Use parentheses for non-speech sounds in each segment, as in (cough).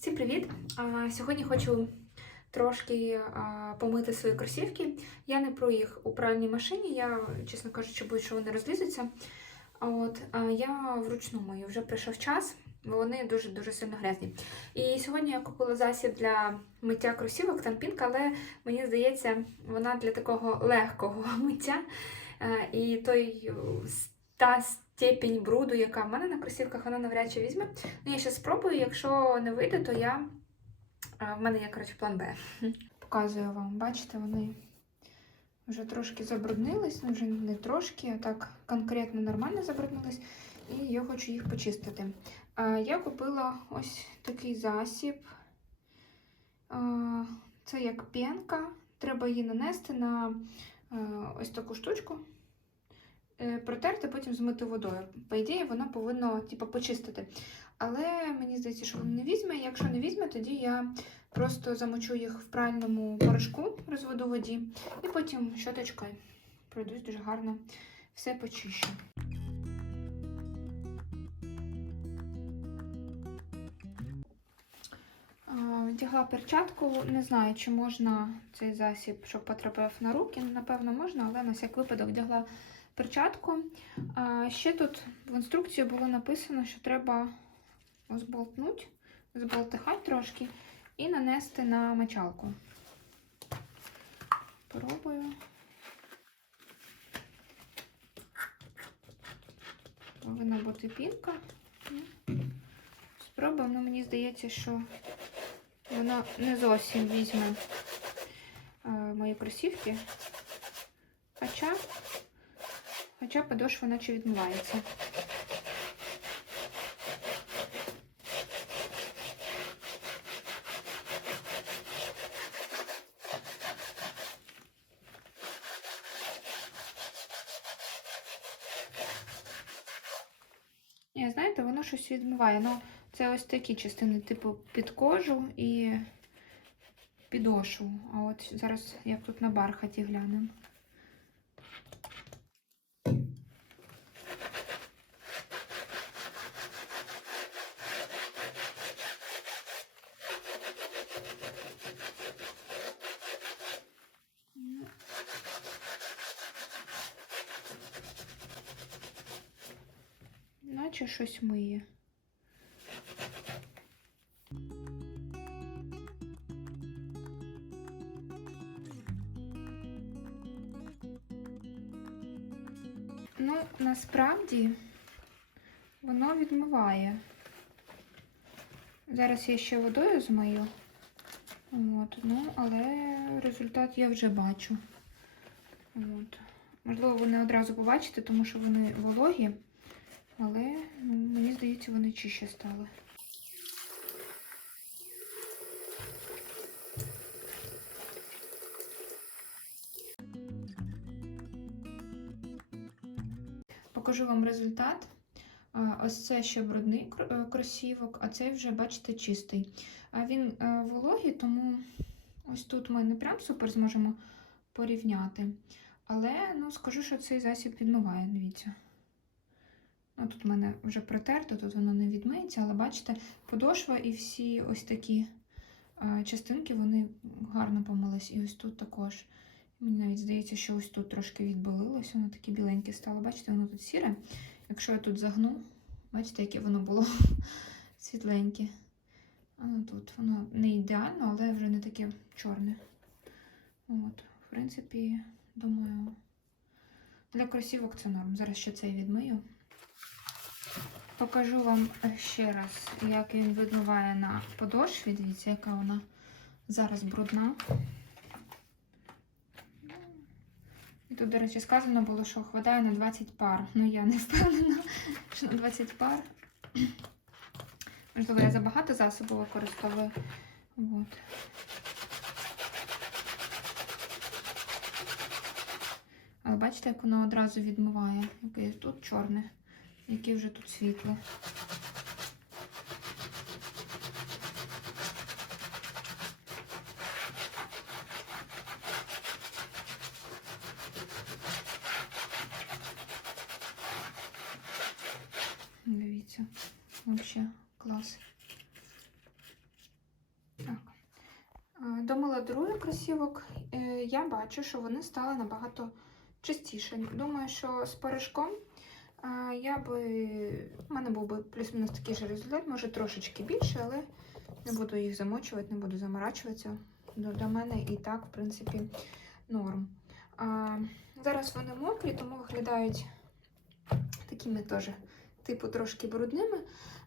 Всім привіт! Сьогодні хочу трошки помити свої кросівки. Я не про їх у пральній машині, я, чесно кажучи, боюсь, що вони розлізуться. От, я вручну мою вже прийшов час, бо вони дуже-дуже сильно грязні. І сьогодні я купила засіб для миття кросівок, там пінка, але мені здається, вона для такого легкого (laughs) миття. І той е, та степінь бруду, яка в мене на кросівках, вона навряд чи візьме. Ну, я ще спробую, якщо не вийде, то я. В мене є, коротше, план Б. Показую вам, бачите, вони вже трошки забруднились, ну вже не трошки, а так конкретно нормально забруднились, і я хочу їх почистити. Я купила ось такий засіб. Це як пенка. Треба її нанести на ось таку штучку протерти, потім змити водою. По ідеї, воно повинно типу, почистити. Але мені здається, що воно не візьме. Якщо не візьме, тоді я просто замочу їх в пральному порошку, розведу воді, і потім щоточкою пройдусь дуже гарно, все почищу. Вдягла перчатку, не знаю, чи можна цей засіб, щоб потрапив на руки. Напевно, можна, але на всяк випадок вдягла перчатку. Ще тут в інструкції було написано, що треба зболтнути, зболтихати трошки і нанести на мочалку. Пробую. Повинна бути пінка. Спробуємо, але мені здається, що вона не зовсім візьме е, мої кросівки. Хоча подошва наче відмивається. Ні, знаєте, воно щось відмиває. Ну, це ось такі частини, типу, під кожу і підошву. А от зараз як тут на бархаті глянемо. Наче щось миє. Ну, насправді воно відмиває. Зараз я ще водою змию. От, ну, але результат я вже бачу. От. Можливо, ви не одразу побачите, тому що вони вологі, але мені здається, вони чище стали. Покажу вам результат. Ось це ще брудний е, кросівок, а цей вже, бачите, чистий. А він е, вологий, тому ось тут ми не прям супер зможемо порівняти. Але ну, скажу, що цей засіб відмиває, дивіться. Ну, тут в мене вже притерто, тут воно не відмиється, але бачите, подошва і всі ось такі частинки вони гарно помились. І ось тут також. Мені навіть здається, що ось тут трошки відболилось, воно таке біленьке стало. Бачите, воно тут сіре. Якщо я тут загну, бачите, яке воно було (laughs) світленьке. А ну тут воно не ідеально, але вже не таке чорне. От, в принципі, думаю, для кросівок це норм. Зараз ще цей відмию. Покажу вам ще раз, як він відмиває на подошві. Дивіться, яка вона зараз брудна. І тут, до речі, сказано було, що хватає на 20 пар. Ну, я не впевнена, що на 20 пар. Можливо, я забагато засобу використовую. От. Але бачите, як воно одразу відмиває. Яке тут чорне, яке вже тут світле. Дивіться, взагалі клас. домила другий кросівок, е, я бачу, що вони стали набагато чистіше. Думаю, що з порошком я би. У мене був би плюс-мінус такий же результат, може трошечки більше, але не буду їх замочувати, не буду заморачуватися. До, до мене і так, в принципі, норм. А, зараз вони мокрі, тому виглядають такими теж, типу, трошки брудними.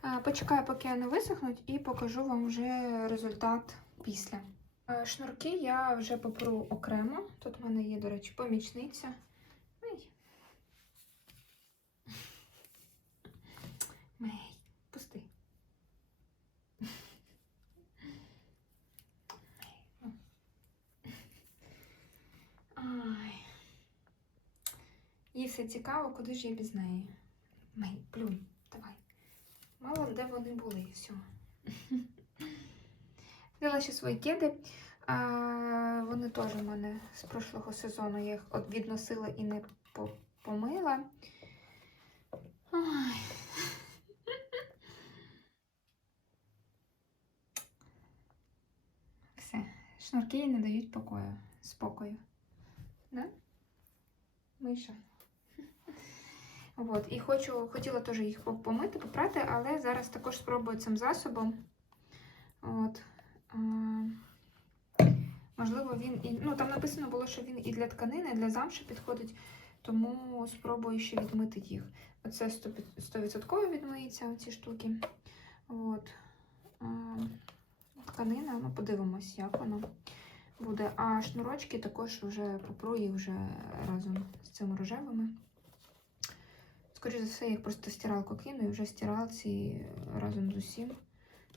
А, почекаю, поки вони висохнуть, і покажу вам вже результат після. А, шнурки я вже попру окремо. Тут в мене є, до речі, помічниця. Ай. Мей, пусти. Ай. Їй все цікаво, куди ж я без неї. Мей, плюнь, давай. Мало де вони були, все. (laughs) Взяла ще свої кеди. А, вони теж у мене з прошлого сезону. Я їх відносила і не помила. Ай. (laughs) Все. Шнурки не дають покою. Спокою. Да? Миша. От, і хочу, хотіла теж їх помити, попрати, але зараз також спробую цим засобом. От. Можливо, він і. Ну, там написано було, що він і для тканини, і для замші підходить, тому спробую ще відмити їх. Оце 100%, 100% відмиється, оці штуки. От. Тканина, ну, подивимось, як воно буде. А шнурочки також вже попру їх вже разом з цими рожевими. Скоріше за все, я їх просто стиралку кину і вже стиралці разом з усім,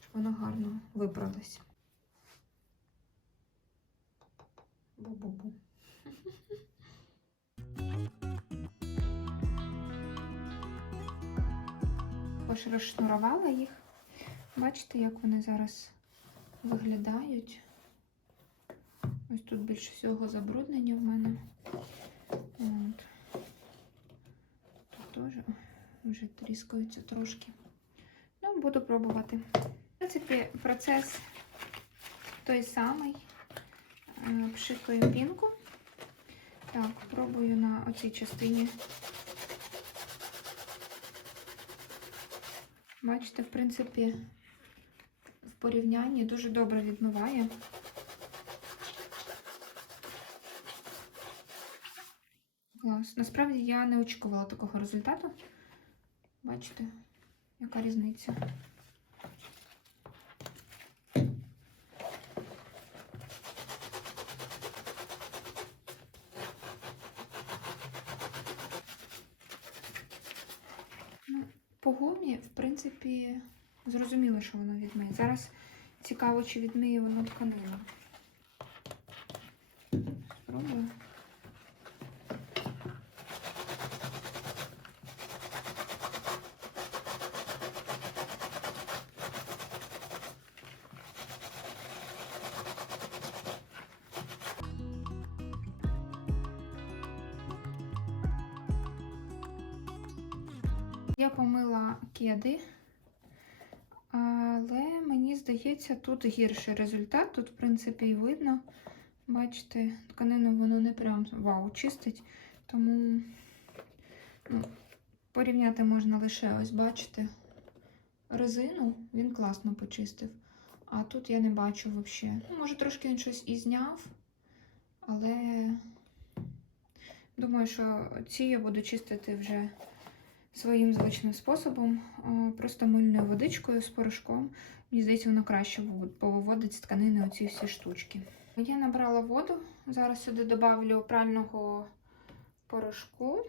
щоб воно гарно випралось. Бу-бу-бу. (laughs) Також розшнурувала їх. Бачите, як вони зараз виглядають. Ось тут більше всього забруднення в мене. От. Тут теж вже тріскаються трошки. Ну, буду пробувати. В принципі, процес той самий. Е, Пшикаю пінку. Так, пробую на оцій частині. Бачите, в принципі, в порівнянні дуже добре відмиває. Клас. Насправді я не очікувала такого результату. Бачите, яка різниця. Ну, по гумі, в принципі, зрозуміло, що воно відмиє. Зараз цікаво, чи відмиє воно тканину. Спробую. Я помила кеди, але мені здається, тут гірший результат. Тут, в принципі, і видно. Бачите, тканину воно не прям вау чистить. Тому ну, порівняти можна лише ось, бачите, резину він класно почистив. А тут я не бачу взагалі. Ну, може, трошки він щось і зняв, але думаю, що ці я буду чистити вже своїм звичним способом, просто мильною водичкою з порошком. Мені здається, воно краще вивод- повиводить з тканини оці всі штучки. Я набрала воду, зараз сюди додавлю прального порошку.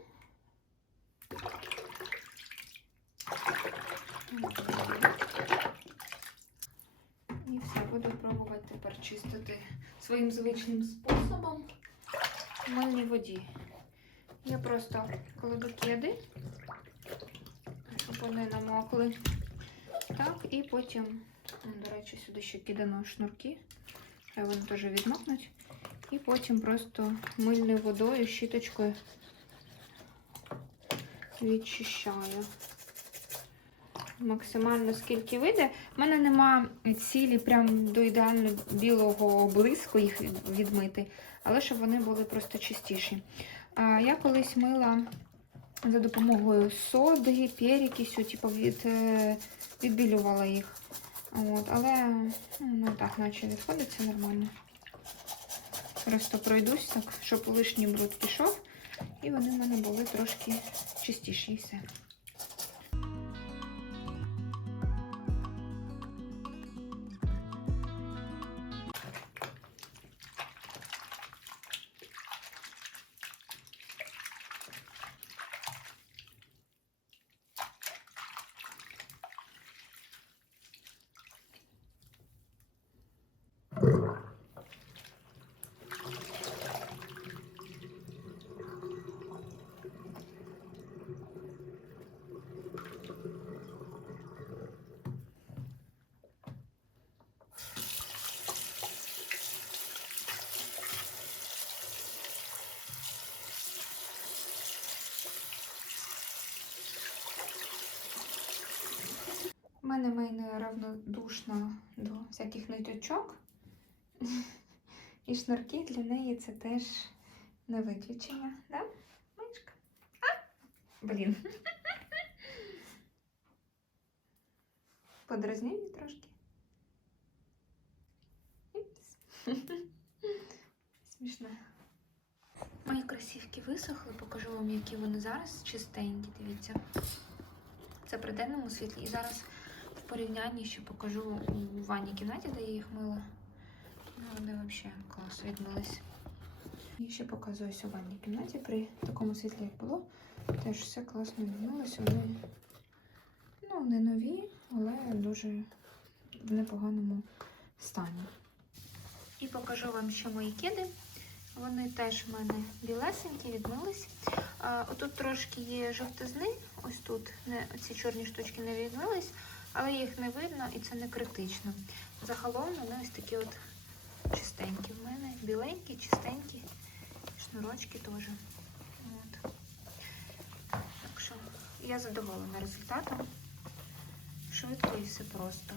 І все, буду пробувати тепер чистити своїм звичним способом в мильній воді. Я просто кладу кеди, щоб вони намокли. Так, і потім, до речі, сюди ще кидано шнурки, хай вони теж відмокнуть. І потім просто мильною водою, щіточкою відчищаю. максимально скільки вийде. У мене нема цілі прям до ідеально білого блиску їх відмити, але щоб вони були просто чистіші. А, я колись мила за допомогою соди, перекисю, типу від, е, відбілювала їх. От, але ну так, наче відходиться нормально. Просто пройдусь так, щоб лишній бруд пішов, і вони в мене були трошки чистіші і все. Мене Мейна равнодушна до всяких ниточок. І шнурки для неї це теж не виключення, да? Мишка? А? Блін. Подразню її трошки. Смішно. Мої кросівки висохли, покажу вам, які вони зараз чистенькі, дивіться. Це при денному світлі. І зараз порівнянні ще покажу у ванній кімнаті, де я їх мила. Ну, вони взагалі клас відмились. І ще показуюсь у ванній кімнаті при такому світлі, як було. Теж все класно відмилось. Вони ну, не нові, але дуже в непоганому стані. І покажу вам ще мої кеди. Вони теж в мене білесенькі, відмились. А, отут трошки є жовтизни, ось тут не, ці чорні штучки не відмились, але їх не видно і це не критично. Загалом вони ось такі от чистенькі в мене, біленькі, чистенькі, шнурочки теж. От. Так що я задоволена результатом. Швидко і все просто.